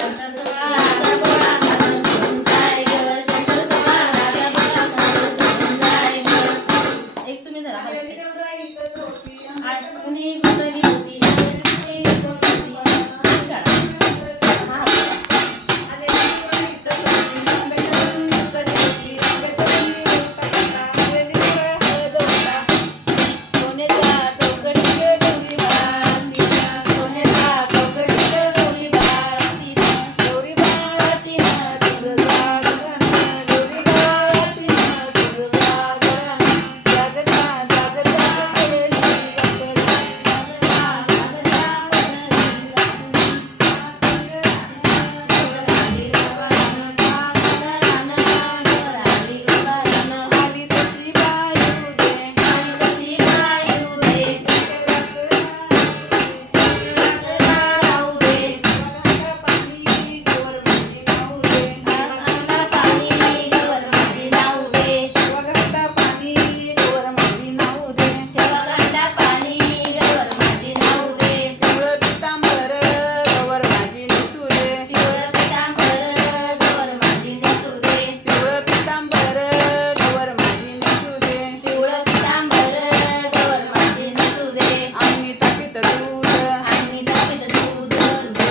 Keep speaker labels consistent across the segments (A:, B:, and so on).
A: ちゃ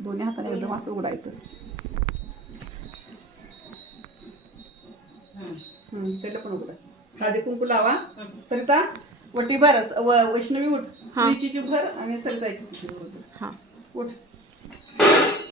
A: दोन्ही हाताने एकदम असं उघडायचं हम्म, त्याला पण उघडा. हळदी कुंकू लावा. सरिता वटी भर. व- वैष्णवी उठ.
B: हा.
A: एकीची भर आणि सरिता एकीची भर
B: हा.
A: उठ.